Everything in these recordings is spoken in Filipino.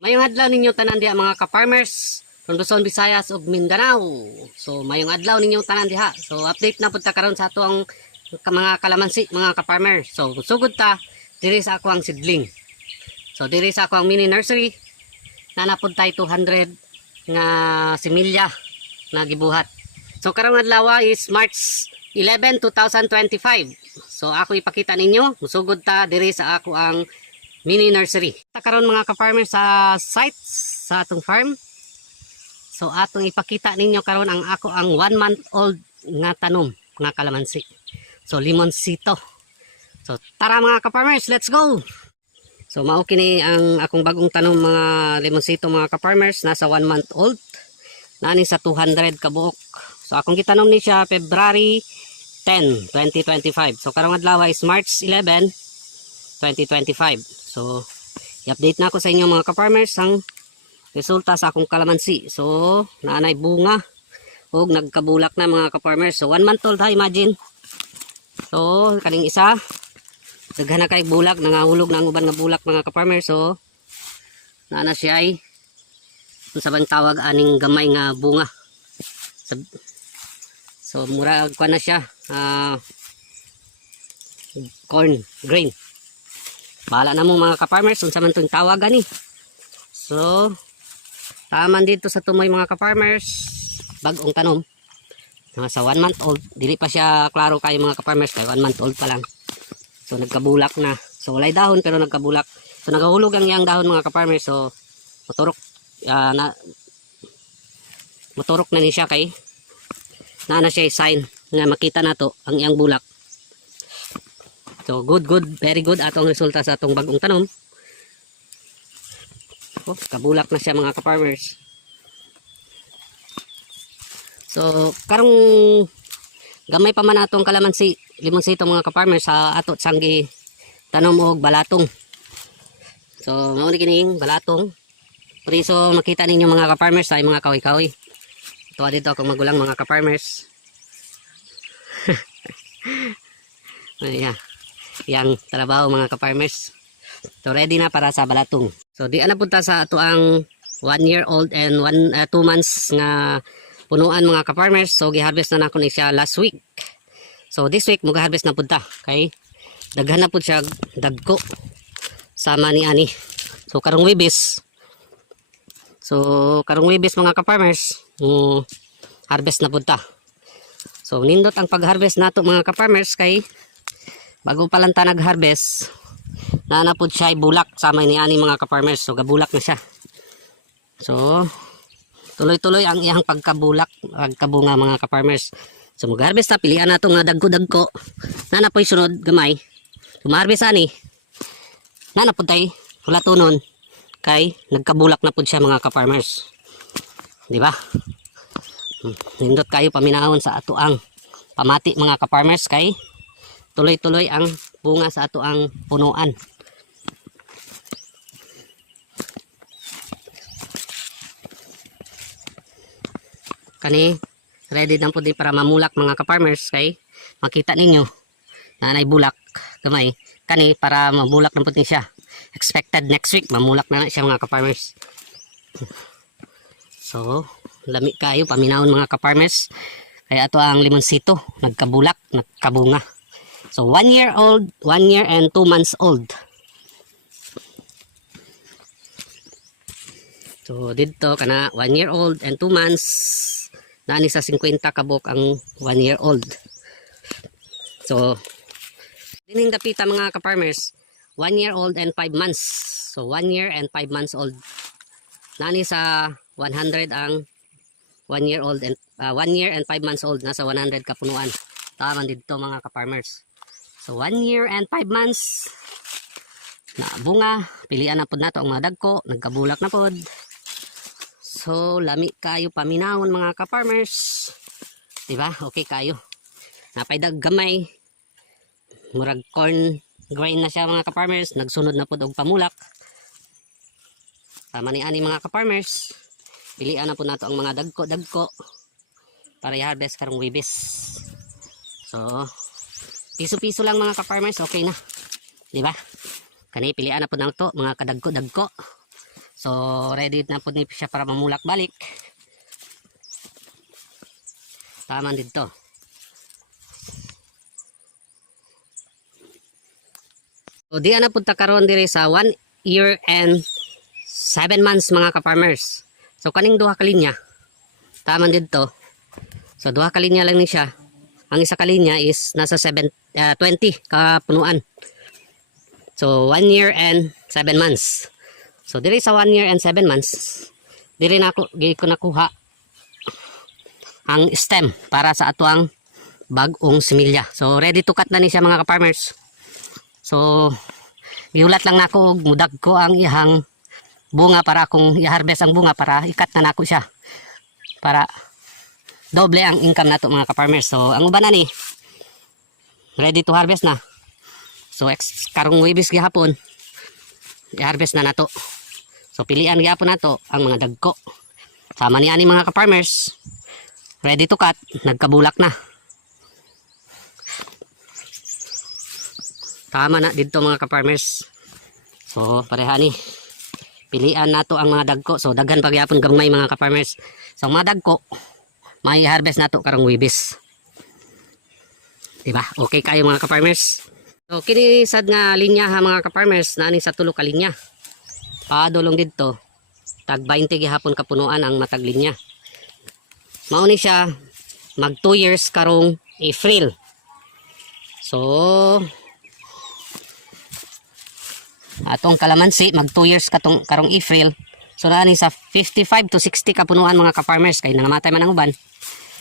Mayong adlaw ninyo tanan diha mga ka-farmers from Luzon, Visayas ug Mindanao. So mayong adlaw ninyo tanan diha. So update na pud ta karon sa ato ang mga kalamansi mga ka-farmer. So sugod ta diri sa ako ang seedling. So diri sa ako ang mini nursery na napud tay 200 nga similya na gibuhat. So karong adlaw is March 11, 2025. So ako ipakita ninyo, musugod ta diri sa ako ang mini nursery. Karon mga ka-farmer sa site sa atong farm. So atong ipakita ninyo karon ang ako ang 1 month old nga tanom nga kalamansi. So limonsito. So tara mga ka-farmers, let's go. So mao kini ang akong bagong tanom mga limonsito mga ka-farmers, nasa 1 month old. Nani sa 200 ka buok. So akong gitanom ni siya February 10, 2025. So karong adlaw is March 11, 2025. So, i-update na ako sa inyo mga ka-farmers ang resulta sa akong kalamansi. So, naanay bunga o nagkabulak na mga ka-farmers. So, 1 month old ha, imagine. So, kaning isa, daghan na kay bulak, nangahulog na ang uban nga bulak mga ka-farmers. So, naana siya ay kung sabang tawag aning gamay nga bunga. So, mura ko na siya. Corn grain. Bahala na mo mga ka-farmers kung saan itong tawagan eh. So, taman dito sa tumoy mga ka-farmers, bagong tanom. Sa 1 month old, dili pa siya klaro kayo mga ka-farmers, kaya 1 month old pa lang. So, nagkabulak na. So, walay dahon pero nagkabulak. So, nagahulog ang iyang dahon mga ka-farmers. So, maturok na ni siya kay na siya sign nga makita na to ang iyang bulak. So good, very good atong resulta sa atong bagong tanom. Oh, kabulak na siya mga ka-farmers. So karong gamay pa man atong kalamansi, limonsito mga ka-farmers sa ato sanggi tanom og balatong. So mao ni kining balatong. Por iso makita ninyo mga ka-farmers sa mga kahoy-kahoy. Tuwa dito akong magulang mga ka-farmers. Ayan. Yang trabaho mga ka-farmers. So ready na para sa balatong. So di na punta sa ato ang 1 year old and 2 months nga punuan mga ka-farmers. So gi-harvest na nako ni siya last week. So this week mag-harvest na punta kay daghan na pud siya dagko sama ni ani. So karong Webes. So karong Webes mga ka-farmers, harvest na punta. So nindot ang pag-harvest nato mga ka-farmers kay bago pa lang ta nag-harvest, nanapod siya ay bulak sama ni ani mga ka-farmers. So gabulak na siya. So tuloy-tuloy ang iyang pagkabulak, pagkabunga mga ka-farmers. So mag-harvest na, pilian na ito nga dagko-dagko. Nanapoy sunod gamay. So ma-harvest ani, nanapod tayo hulatunon kay nagkabulak na pod siya mga ka-farmers. Di ba? Nindot kayo paminahon sa ato ang pamati mga ka-farmers kay tuloy-tuloy ang bunga sa ato ang punuan. Kani ready na po din para mamulak mga ka-farmers kay makita ninyo na nay bulak gamay. Kani para mamulak na po din siya. Expected next week mamulak na siya mga ka-farmers. So lami kayo paminahon mga ka-farmers kaya ato ang limonsito nagkabulak, nagkabunga. So 1 year old, 1 year and 2 months old. So dito kana 1 year old and 2 months. Nani sa 50 kabok ang 1 year old. So dining dapita mga ka-farmers, 1 year old and 5 months. So 1 year and 5 months old. Nani sa 100 ang 1 year old and 1 year and 5 months old, nasa 100 kapunuan. Taman dito mga ka-farmers. So 1 year and 5 months na bunga, pilian na pod nato ang mga dagko, nagkabulak na pod. So lami kayo paminahon mga ka-farmers. Di ba? Okay kayo. Napay gamay. Murag corn grain na siya mga ka-farmers, nagsunod na pod og pamulak. Tama ni ani mga ka-farmers. Pilian na pod nato ang mga dagko para i-harvest karong Webes. So piso-piso lang mga ka-farmers, okay na. Di ba? Kani pilian na po na ito, mga kadagko-dagko. So ready na po ni siya para mamulak balik. Tama dito. So di na punta karon diri sa 1 year and 7 months mga ka-farmers. So kaning duha ka linya. Tama dito. So duha ka linya lang ni siya. Ang isa ka linya is nasa 20 ka punuan. So 1 year and 7 months. So diri sa 1 year and 7 months, diri na ako nakuha ang stem para sa atuang bag-ong similya. So ready to cut na ni siya mga ka-farmers. So giulat lang nako og mudag ko ang ihang bunga para akong i-harvest ang bunga para ikat na nako siya. Para doble ang income nato mga ka-farmers. So ang uban na ni ready to harvest na. So karong Huwebes gihapon i-harvest na nato. So pilian gihapon nato ang mga dagko. Sama ni ani mga ka-farmers. Ready to cut, nagkabulak na. Tama na dito mga ka-farmers. So pareha ni. Pilian nato ang mga dagko. So daghan pagyapon gamay mga ka-farmers. So mga dagko may harvest nato karong Huwebes. Diba? Okay kayo mga ka-farmers. So kini sad nga linya ha mga ka-farmers nani sa tulo ka linya. Padulong dito tag 20 gihapon kapunuan ang matag linya. Mao ni siya mag 2 years karong April. So atong kalamansi mag 2 years karong April. So nani sa 55 to 60 kapunuan mga ka-farmers kay nangamatay man ang uban.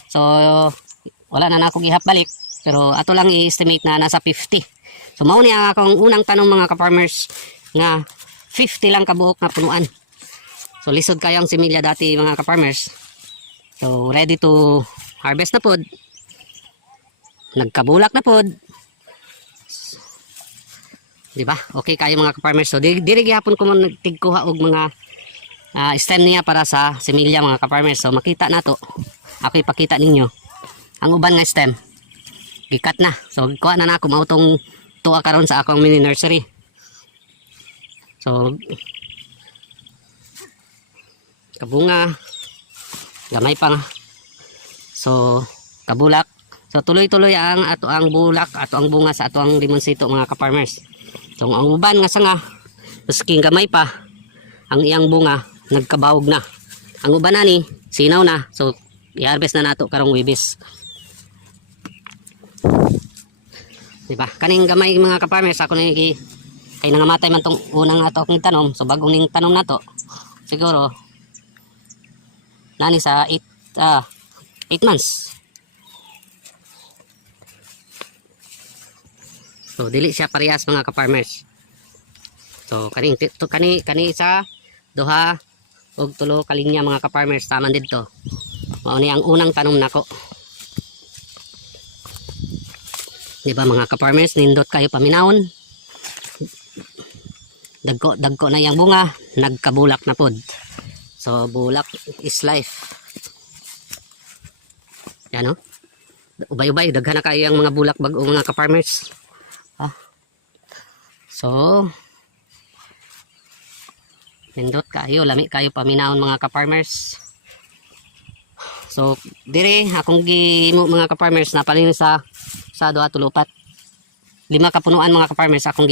So wala na nako gihap balik pero ato lang i-estimate na nasa 50. So mao ni ang akong unang tanong mga ka-farmers nga 50 lang kabuok na punuan. So lisod kayo ang similya dati mga ka-farmers. So ready to harvest na pod. Nagkabulak na pod. Diba? Okay kayo mga ka-farmers. So diri gihapon ko man tigkuha og mga stem niya para sa similya mga ka-farmers. So makita na to. Ako ipakita ninyo. Ang uban nga stem gikat na. So kuha na nako mao tong tuwa karon sa akong mini nursery. So kabunga gamay pa nga. So kabulak. So tuloy-tuloy ang ato ang bulak, ato ang bunga sa ato ang limonsito mga ka-farmers. So ang uban nga sanga maski gamay pa ang iyang bunga nagkabawog na. Ang uban na ni sinaw na. So i-harvest na nato karong Huwebes. Diba? Kaning gamay mga ka-farmers ako na kay nangamatay man tong unang ato akong tanom. So bagong ning tanom nato siguro nani sa 8 months. So dili siya parehas mga ka-farmers. So kani sa duha og tulo ka linya mga ka-farmers taman didto. Mao ni ang unang tanom nako. Diba mga ka-farmers, nindot kayo paminawon. Dagko na yang bunga, nagkabulak na pod. So bulak is life. Yan o. Ubay-ubay, daghan na kayo ang mga bulak bago mga ka-farmers. So nindot kayo, lami kayo paminawon mga ka-farmers. So dire akong gimo mga ka-farmers napalin sa duha tulupat 5 kapunuan mga ka-farmers akong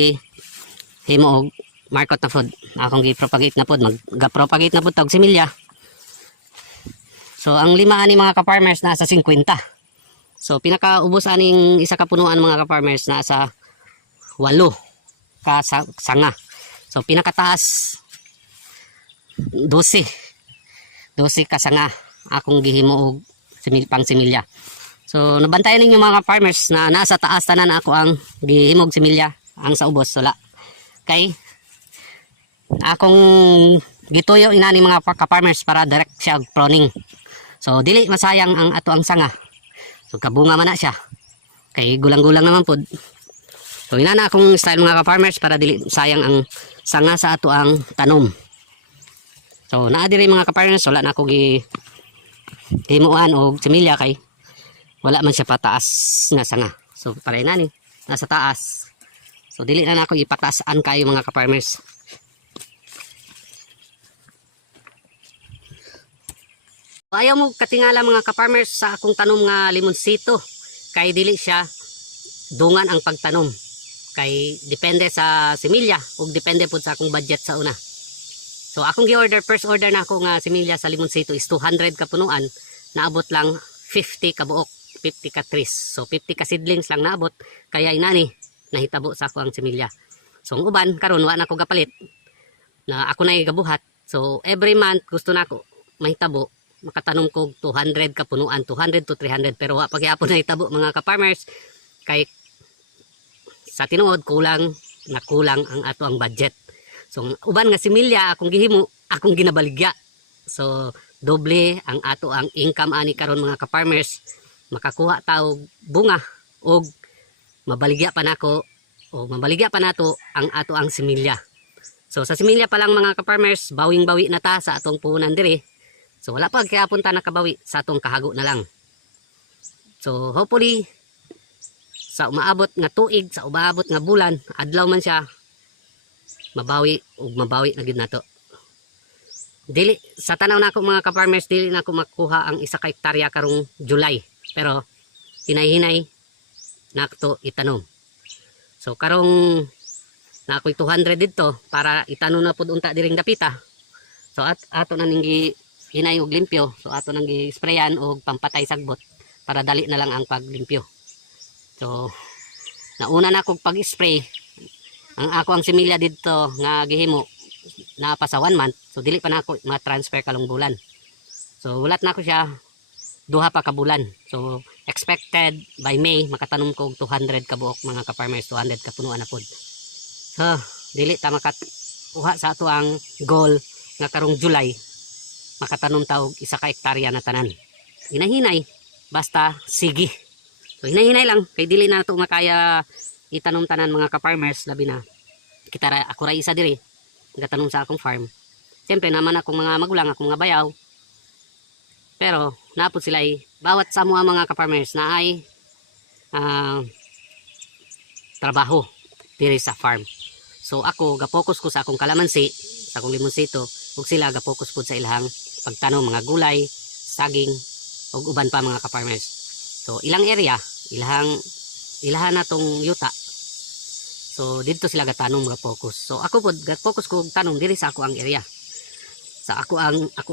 himo og market na food. Akong gi-propagate na pod, mag-propagate na pod tag similya. So ang 5 ani mga ka-farmers nasa 50. So pinakaubos aning isa kapunuan mga ka-farmers nasa 8 ka sanga. So pinakataas 12 ka sanga akong gihimo og pang similya. So nabantayan ninyo mga farmers na nasa taas tanan ako ang gihimog similya ang sa ubos wala. Kay akong gituyo inani mga ka-farmers para direct siya pruning. So dili masayang ang ato ang sanga. So kabunga man na siya. Kay gulang-gulang naman pod. So inana akong style mga ka-farmers para dili sayang ang sanga sa ato ang tanom. So naa diri mga ka-farmers wala na ako himuan og similya kay wala man siya pataas nga sanga. So paray na ni nasa taas. So dili na ako ipataasan kayo mga ka-farmers. Ayaw mo katingala mga ka-farmers sa akong tanom nga limonsito. Kay dili siya dungan ang pagtanom. Kay depende sa similya ug depende pud sa akong budget sa una. So akong gi-order, first order na ako nga similya sa limonsito is 200 ka punuan, naabot lang 50 ka buok, 50 ka trees. So 50 ka seedlings lang naabot, kaya inani nahitabo sa ako ang similya. So ang uban karon wa na ko gapalit. Na ako na gabuhat. So every month gusto na ako mahitabo, makatanom ko 200 ka punuan, 200 to 300, pero wa pagyapon nahitabo mga ka-farmers kay sa tinuod kulang ang ato ang budget. So uban nga similya akong gihimo, akong ginabaligya. So doble ang ato ang income ani karon mga ka-farmers. Makakuha taw bunga og mabaligya pa nako o mabaligya pa nato ang ato ang similya. So sa similya pa lang mga ka-farmers, bawing-bawi na ta sa atong puhunan diri. So wala pa kaya punta nakabawi sa atong kahago na lang. So hopefully sa umaabot nga tuig, sa umaabot nga bulan, adlaw man siya, mabawi na gid nato. Dili sa tanaw nako mga ka-farmers, dili na ako makuha ang 1 ka hektarya karong July, pero hinay-hinay na to itanom. So karong na ako'y 200 dito para itanom na pud unta diring dapita. So ato na ning hinay og limpyo, so ato nang gi-sprayan og pampatay sagbot para dali na lang ang paglimpyo. So nauna na kog pag-spray ang ako ang similya dito nga gihimo na pa sa 1 month, so dili pa na ako ma-transfer kalong bulan. So ulat na ako siya duha pa ka bulan. So expected by May makatanom ko og 200 ka buok mga ka-farmers, 200 ka punuan na pod. So dili ta makakuha sa ato ang goal nga karong July makatanom ta og 1 ka hektarya na tanan. Hinahinay basta sige. So hinahinay lang kay dili na to makaya itanom tanan mga ka-farmers, labi na ako ra isa diri nagatanom sa akong farm. Siyempre naman akong mga magulang, akong mga bayaw, pero napod sila bawat sa mga ka-farmers na ay trabaho diri sa farm. So ako gapokus ko sa akong kalamansi, sa akong limonsito, ug sila gapokus pud sa ilahang pagtanom mga gulay, saging ug uban pa mga ka-farmers. So ilang area ilahan na tong yuta. So dito sila gatanom mga focus. So ako pod focus ko tanom diri sa ako ang area. Sa ako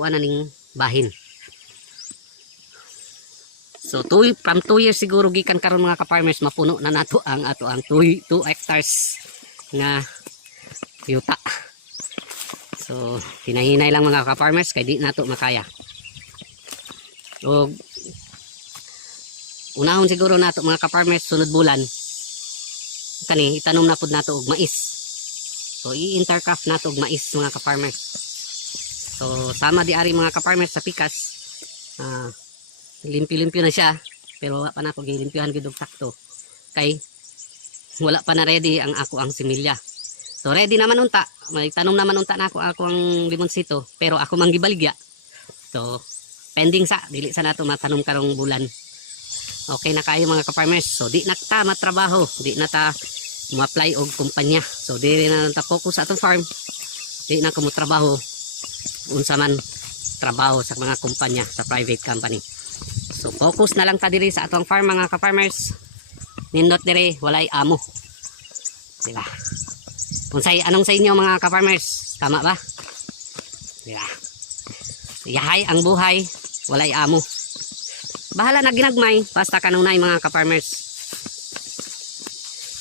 ana ning bahin. So from 2 years siguro gikan karon mga ka-farmers mapuno na nato ang ato ang 2 hectares nga yuta. So hinahinay lang mga ka-farmers kay di nato makaya. So unahon siguro nato mga ka-farmers sunod bulan kani itanom na pud nato og mais. So i-intercrop nato og mais mga ka-farmers. So sama di ari mga ka-farmers sa pikas. Limpyo-limpyo na siya pero wala pa na ako gilimpyohan gid og sakto kay wala pa na ready ang ako ang similya. So ready naman unta, may tanom naman unta na ako ang limonsito pero ako mang gibaligya. So pending sa dili sa nato matanom karong bulan. Okay na kayo mga ka-farmers. So di na ta matrabaho, di na ta ma-apply og kumpanya. So di na ta focus sa atong farm. Di na ko mo trabaho unsa man trabaho sa mga kumpanya, sa private company. So focus na lang ta diri sa atong farm mga ka-farmers. Nindot diri walay amo. Diba? Anong sa inyo mga ka-farmers? Tama ba? Diba? Yahay ang buhay, walay amo. Bahala na ginagmay, basta kanunay mga ka-farmers.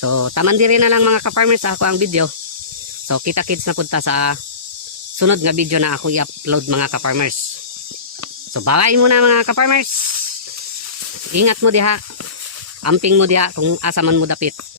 So, taman diri na lang mga ka-farmers ako ang video. So, kita-kits na punta sa sunod nga video na ako i-upload mga ka-farmers. So, bye muna mga ka-farmers. Ingat mo diha. Amping mo diha kung asa man mo dapit.